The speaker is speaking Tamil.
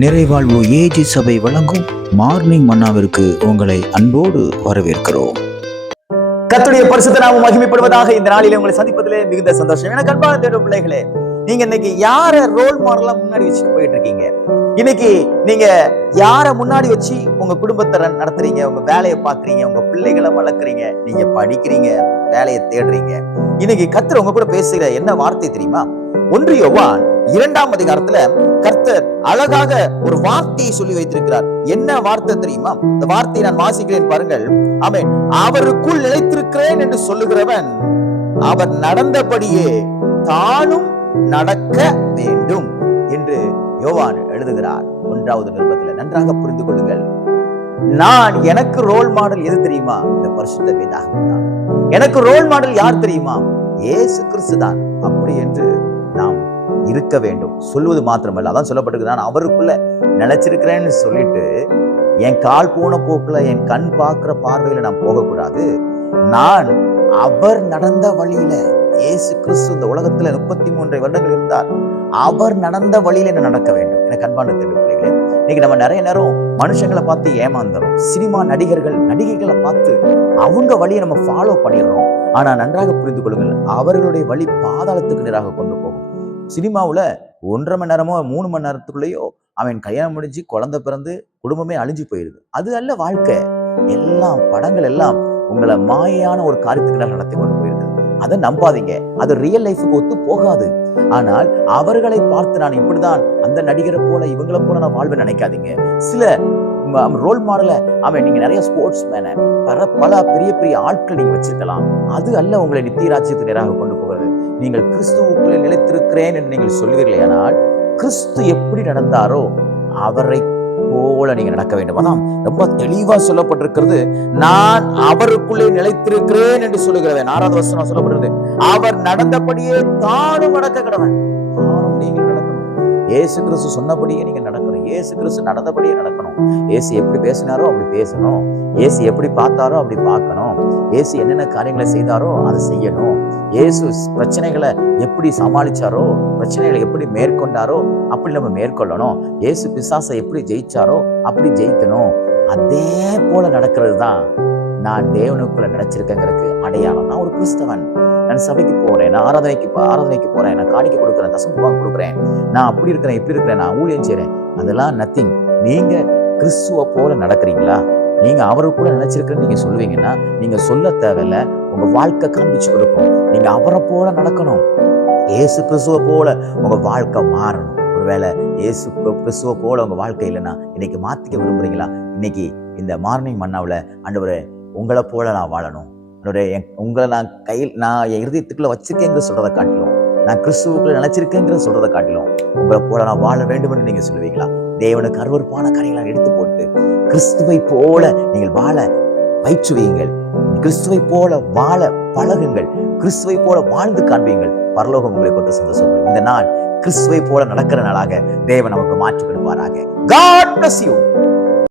நிறைவாழ்வு ஏஜி சபை வழங்கும் மார்னிங் மன்னாவிற்கு உங்களை அன்போடு வரவேற்கிறோம். கர்த்தருடைய பரிசுத்த நாமம் மகிமைப்படுவதாக. இந்த நாளிலே உங்களை சந்திப்பதிலே மிகுந்த சந்தோஷம். எனக்கு அன்பான தேவ பிள்ளைகளே, நீங்க இன்னைக்கு யார ரோல் மாடலா முன்னாடி வச்சு போயிட்டு இருக்கீங்க? இன்னைக்கு நீங்க யார முன்னாடி வச்சு உங்க குடும்பத்தை நடத்துறீங்க, உங்க வேலையை பாக்குறீங்க, உங்க பிள்ளைகளை வளர்க்குறீங்க, நீங்க படிக்கிறீங்க, வேலையை தேடுறீங்க. இன்னைக்கு கர்த்தர் உங்க கூட பேசுகிற என்ன வார்த்தை தெரியுமா? 1 யோவான் 2ஆம் அதிகாரத்துல கர்த்தர் அழகாக ஒரு வார்த்தையை சொல்லி வைத்திருக்கிறார். என்ன வார்த்தை தெரியுமா? இந்த வார்த்தையை நான் வாசிக்கிறேன் பாருங்கள். ஆமென். அவருக்குள் நிலைத்திருக்கிறேன் என்று சொல்லுகிறவன் அவர் நடந்தபடியே தானும் நடக்க வேண்டும் என்று யோவான் எழுதுகிறார் 1வது நிருபத்தில். நன்றாக புரிந்து கொள்ளுங்கள். நான் எனக்கு ரோல் மாடல் எது தெரியுமா? இந்த பரிசுத்த வேதாகமம் தான். எனக்கு ரோல் மாடல் யார் தெரியுமா? இயேசு கிறிஸ்து தான். அப்படி என்று நாம் இருக்க வேண்டும். சொல்வது மாத்திரமல்ல, அதான் சொல்லப்பட்டிருக்கு, நான் அவருக்குள்ள நிலைச்சிருக்கிறேன்னு சொல்லிட்டு என் கால் போன போக்குல, என் கண் பார்க்கிற பார்வையில நான் போகக்கூடாது. நான் அவர் நடந்த வழியில, இயேசு கிறிஸ்து இந்த உலகத்துல 33 வருடங்கள் இருந்தார். அவர் நடந்த வழியில நான் நடக்க வேண்டும். எனக்கு அன்பான பிள்ளைகளே, இன்னைக்கு நம்ம நிறைய நேரம் மனுஷங்களை பார்த்து ஏமாந்துறோம். சினிமா நடிகைகளை பார்த்து அவங்க வழியை நம்ம ஃபாலோ பண்ணிடுறோம். ஆனா நன்றாக புரிந்து கொள்ளுங்கள், அவர்களுடைய வழி பாதாளத்துக்கு நேராக கொண்டு போகும். சினிமாவுல 1.5 மணி நேரமோ 3 மணி நேரத்துக்குள்ளேயோ அவன் கல்யாணம் முடிஞ்சு குழந்தை பிறந்து குடும்பமே அழிஞ்சு போயிருது. அது அல்ல வாழ்க்கை. எல்லாம் படங்கள் எல்லாம் உங்களை மாயான ஒரு காரியத்துக்கு நடத்தி கொண்டு போயிருக்கு. அதை நம்பாதீங்க. அது ரியல் லைஃபுக்கு ஒத்து போகாது. ஆனால் அவர்களை பார்த்து நான் இப்படிதான் அந்த நடிகரை போல இவங்களை போல நான் வாழ்வை நினைக்காதீங்க. சில ரோல் மாடல நீங்க நிறைய ஸ்போர்ட்ஸ் மேன பல பெரிய பெரிய ஆட்கள் நீங்க வச்சிருக்கலாம். அது அல்ல உங்களை நித்திய ராஜ்யத்துக்கு நேராக கொண்டு போகிறது. நீங்கள் கிறிஸ்துவுக்குள்ளே நிலைத்திருக்கிறேன் என்று நீங்கள் சொல்வீர்களே, ஆனால் கிறிஸ்து எப்படி நடந்தாரோ அவரை போல நீங்க நடக்க வேண்டும். அதான் ரொம்ப தெளிவா சொல்லப்பட்டிருக்கிறது. நான் அவருக்குள்ளே நிலைத்திருக்கிறேன் என்று சொல்லுகிறவன். 6வது வசனம் சொல்லப்படுகிறது, அவர் நடந்தபடியே தானும் நடக்க கடவன். தானும் நீங்கள் நடக்கணும். இயேசு கிறிஸ்து சொன்னபடியே நீங்க நடக்கணும். இயேசு கிறிஸ்து நடந்தபடியே நடக்கணும். இயேசு எப்படி பேசினாரோ அப்படி பேசணும். இயேசு எப்படி பார்த்தாரோ அப்படி பார்க்கணும். இயேசு என்னென்ன காரியங்களை செய்தாரோ அதை செய்யணும். இயேசு பிரச்சனைகளை எப்படி சமாளிச்சாரோ, பிரச்சனைகளை எப்படி மேற்கொண்டாரோ அப்படி நம்ம மேற்கொள்ளணும். இயேசு பிசாசை எப்படி ஜெயிச்சாரோ அப்படி ஜெயிக்கணும். அதே போல நடக்கிறது தான் நான் தேவனுக்குள்ள நினைச்சிருக்கேங்கிறதுக்கு அடையாளம். நான் ஒரு கிறிஸ்தவன். நான் சபைக்கு போறேன், நான் ஆராதனைக்கு போறேன், நான் காணிக்கை கொடுக்குறேன், தசமபாகம் கொடுக்குறேன், நான் அப்படி இருக்கிறேன் இப்படி இருக்கிறேன், நான் ஊழியம் செய்றேன், அதெல்லாம் நத்திங். நீங்க கிறிஸ்துவ போல நடக்கிறீங்களா? நீங்க அவருக்குள்ள நினைச்சிருக்கிறேன்னு நீங்க சொல்லுவீங்கன்னா நீங்க சொல்ல தேவையில்ல, உங்க வாழ்க்கை காண்பிச்சு கொடுக்கும். நீங்க அவரை போல நடக்கணும். இயேசு கிறிஸ்துவ போல உங்க வாழ்க்கை மாறணும். ஒருவேளை இயேசு கிறிஸ்துவ போல உங்க வாழ்க்கை இல்லைன்னா இன்னைக்கு மாத்திக்க விரும்புறீங்களா? இன்னைக்கு இந்த மார்னிங் மன்னாவுல ஆண்டவரே உங்களை போல நான் வாழணும், உங்களை நான் என் இருதயத்துக்குள்ள வச்சிருக்கேங்கிற சொல்றதை காட்டிலும், நான் கிறிஸ்துவுக்குள்ள நினைச்சிருக்கேங்கிற சொல்றதை காட்டிலும் உங்களை போல நான் வாழ வேண்டும் என்று நீங்க சொல்லுவீங்களா? தேவனுக்கு அருவருப்பான காரியங்களை எடுத்து போட்டு கிறிஸ்துவை போல நீங்கள் வாழ பயிற்றுவீங்கள். கிறிஸ்துவை போல வாழ பழகுங்கள். கிறிஸ்துவை போல வாழ்ந்து காண்பீங்கள். பரலோகம் உங்களை கொண்டு சந்தோஷப்படும். இந்த நாள் கிறிஸ்துவை போல நடக்கிற நாளாக தேவன் நமக்கு மாற்றி கொடுப்பாராக. God bless you.